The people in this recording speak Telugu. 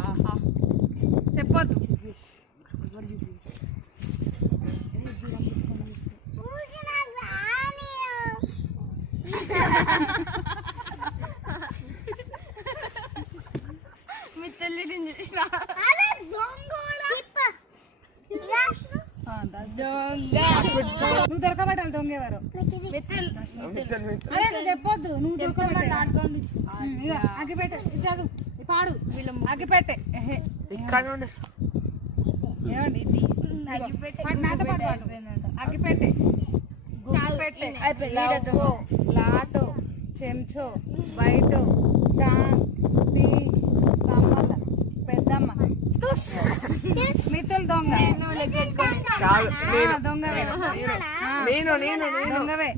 ఆహా చెప్పొద్దు. మీ తల్లి నువ్వు దొరకబట్టాలి దొంగ ఎవరు చెప్పొద్దు. నువ్వు దొరకబట్టాలి అగ్గిపెట్టే చదువు పాడు అగ్గిపెట్టే ఏమండి ఇది నాతో పాటు పాడు అగ్గిపెట్టే లాటో చెంచో బయట పెద్దమ్మ మిత్రులు దొంగ దొంగవే దొంగవే